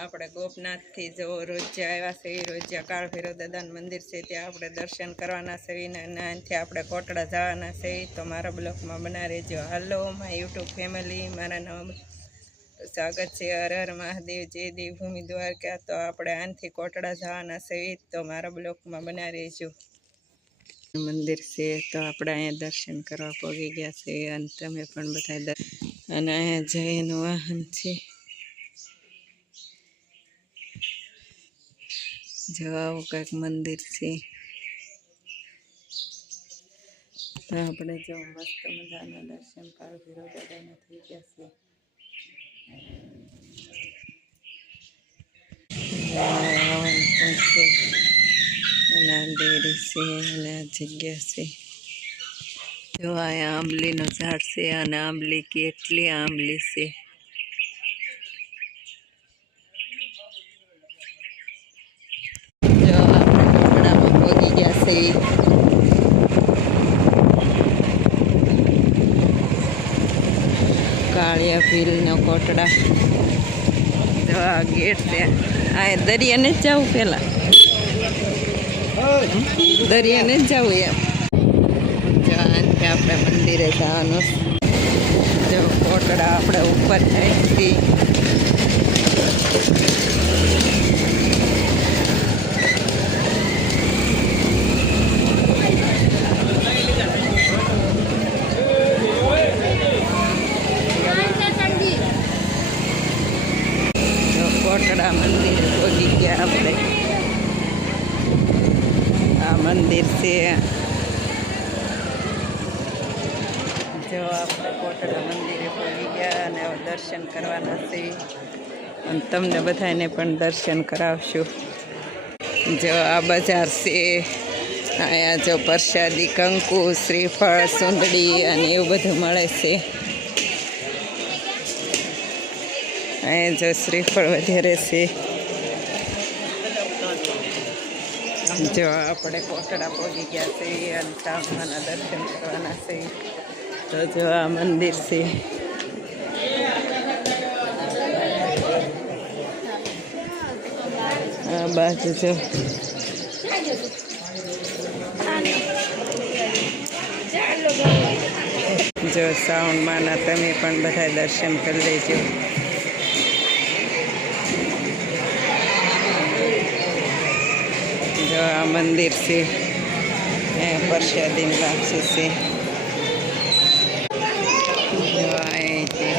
આપણે ગોપનાથથી જો રોજ્યા આવ્યા છે, રોજ્યા કાળ ભૈરવ દાદાનું મંદિર છે, ત્યાં આપણે દર્શન કરવાના છે અને અહીંથી આપણે કોટડા જવાના છે. તો મારા બ્લોગમાં બના રહેજો. હાલો માય યુટ્યુબ ફેમિલી, મારા નવા સ્વાગત છે. હર હર મહાદેવ, જય દેવભૂમિ દ્વારકા. તો આપણે આનથી કોટડા જવાના છે, તો મારા બ્લોગમાં બના રહેજો. મંદિર છે તો આપણે અહીંયા દર્શન કરવા પહોંચી ગયા છે અને તમે પણ બધા અને અહીંયા જયનું વાહન છે. જો આવું કંઈક મંદિર છે. તો આપણે જો મસ્ત મજાના દર્શન કાળ ભૈરવ દાદાના થઈ ગયા છે. અને ડેરી છે અને આ જગ્યા છે. જો અહીંયા આંબલીનું ઝાડ છે અને આંબલી કેટલી આંબલી છે. જો આપણે કોટડામાં પહોંચી ગયા છે. કાળિયા ભીલનો કોટડા. જો આ ગેટ છે. આ દરિયાને જ જવું પેલા, દરિયાને જ જવું એમ. જો આથી આપણે મંદિરે જવાનું. જો કોટડા આપણે ઉપર થઈ કોટડા મંદિરે પહોંચી ગયા આપણે. આ મંદિર છે. જો આપણે કોટડા મંદિરે પહોંચી ગયા અને દર્શન કરવાના છે અને તમને બધાને પણ દર્શન કરાવશું. જો આ બજાર છે. અહીંયા જો પ્રસાદી, કંકુ, શ્રીફળ, સુંદડી અને એવું બધું મળે છે. અહીંયા જો શ્રીફળ વધારે છે. જો આપણે કોટડા પહોંચી ગયા છે અને ટાંકાના દર્શન કરવાના છે. તો જો આ મંદિર છે. આ બાજુ જો શ્રાવણમાંના તમે પણ બધા દર્શન કરી લેજો. જો આ મંદિર છે. પ્રસાદીની લાપસી છે. જો અહીંથી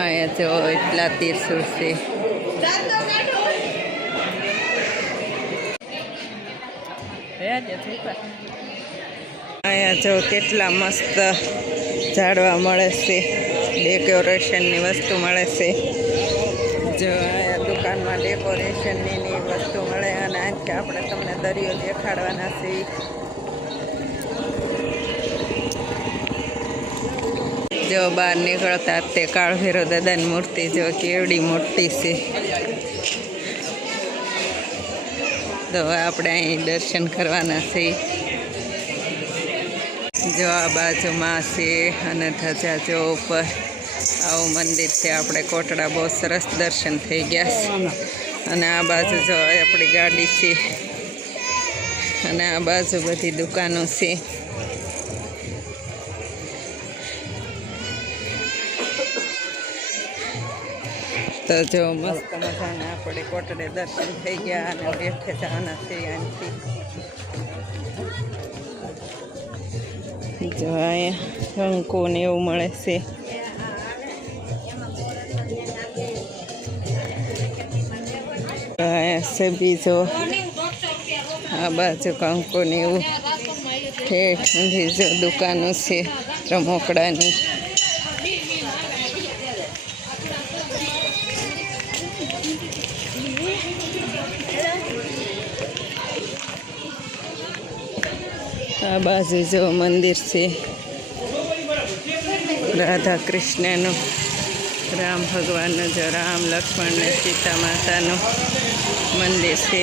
અહીંયા જો એટલા તીરસુર છે. અહીંયા જો કેટલા મસ્ત ઝાડવા મળે છે. ડેકોરેશનની વસ્તુ મળે છે. જો અહીંયા દુકાનમાં ડેકોરેશનની વસ્તુ મળે અને આજથી આપણે તમને દરિયો દેખાડવાના છે. જો બહાર નીકળતા તે કાળ ભૈરવ દાદાની મૂર્તિ જો કેવડી મોટી છે. તો આપણે અહીં દર્શન કરવાના છે. જો આ બાજુમાં છે અને ધજા જો ઉપર આવું મંદિર છે. આપણે કોટડા બહુ સરસ દર્શન થઈ ગયા છે. અને આ બાજુ જો આપણી ગાડી છે અને આ બાજુ બધી દુકાનો છે. તો જો મસ્ત મજાના આપણે કોટડે દર્શન થઈ ગયા અને બેઠે જવાના છે. અહીંથી જો અહીંયા શંકુ ને એવું મળે છે. અહીંયા છે બીજો આ બાજુ કંકુ ને એવું ઠેઠ ઊંધી જો દુકાનો છે રમકડાની. આ બાજુ જો મંદિર છે રાધા કૃષ્ણનું, રામ ભગવાનનું, જો રામ લક્ષ્મણ ને સીતા માતાનું મંદિર છે.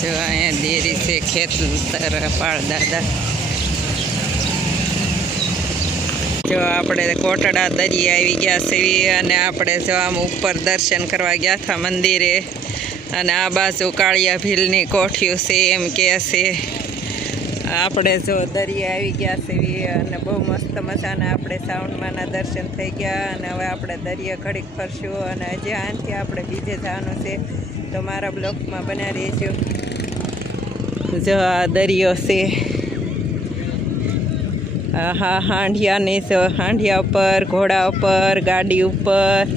જો અહીંયા ડેરી છે, ખેતર પાળ દાદા. જો આપણે કોટડા દરિયે આવી ગયા છીએ અને આપણે જો આમ ઉપર દર્શન કરવા ગયા હતા મંદિરે. અને આ બાજુ કાળિયા ભીલની કોઠિયું છે એમ કહે છે. આપણે જો દરિયે આવી ગયા છીએ અને બહુ મસ્ત મજાના આપણે શ્રાવણમાંના દર્શન થઈ ગયા. અને હવે આપણે દરિયા ઘડીક ફરશું અને હજી આનાથી આપણે બીજે જવાનું છે, તો મારા બ્લોગમાં બના રહેજો. જો આ દરિયો છે, હા હાંડિયાની છે, હાંડિયા ઉપર, ઘોડા ઉપર, ગાડી ઉપર,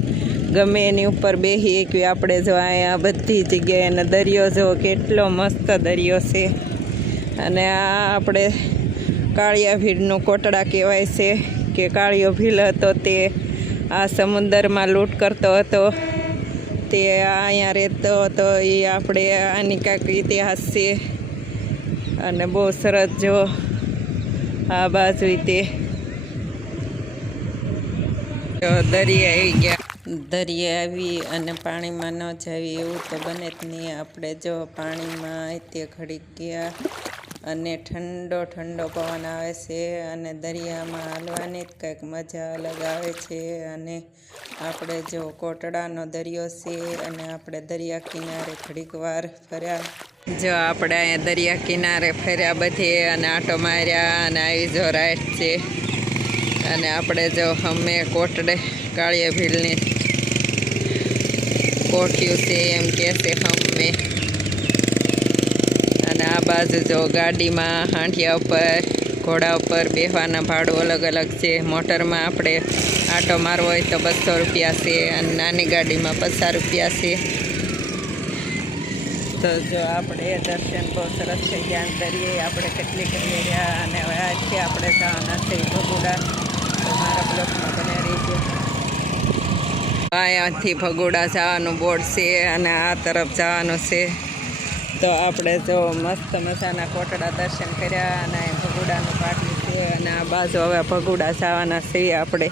ગમે એની ઉપર બેસી એકવી આપણે. જો અહીંયા બધી જગ્યાએ અને દરિયો જો કેટલો મસ્ત દરિયો છે. અને આ આપણે કાળિયા ભીલનું કોટડા કહેવાય છે કે કાળિયો ભીલ હતો તે આ સમુદ્રમાં લૂંટ કરતો હતો, તે અહીંયા રહેતો હતો. એ આપણે આની કાંઈક ઇતિહાસ છે અને બહુ સરસ. જો આ બાજુ તે દરિયા આવી ગયા. દરિયા આવી અને પાણીમાં ન જાવી એવું તો બને જ નહીં. આપણે જો પાણીમાં તે ઘડીક ગયા અને ઠંડો ઠંડો પવન આવે છે અને દરિયામાં હાલવાની જ કંઈક મજા અલગ આવે છે. અને આપણે જો કોટડાનો દરિયો છે અને આપણે દરિયા કિનારે ઘડીક વાર ફર્યા. જો આપણે અહીંયા દરિયા કિનારે ફર્યા બધે અને આંટો માર્યા અને આવી જો રાઈટ છે. અને આપણે જો અમે કોટડે કાળિયા ભીલની કોઠિયું છે એમ કહે છે અમે. અને આ બાજુ જો ગાડીમાં હાંડિયા ઉપર, ઘોડા ઉપર બેસવાના ભાડું અલગ અલગ છે. મોટરમાં આપણે આંટો મારવો હોય તો 200 રૂપિયા છે અને નાની ગાડીમાં 50 રૂપિયા છે. તો જો આપણે દર્શન બહુ સરસ થઈ ગયા. દરિયે આપણે કેટલી કરી રહ્યા અને હવે આજથી આપણે જવાના છે ભગોડા. તો મારા બ્લોગમાં બને રહીજો. અહીંયાથી ભગોડા જવાનું બોર્ડ છે અને આ તરફ જવાનું છે. તો આપણે જો મસ્ત મજાના કોટડા દર્શન કર્યા અને ભગોડાનું પાટિયું છે અને આ બાજુ હવે ભગોડા જવાના છીએ આપણે.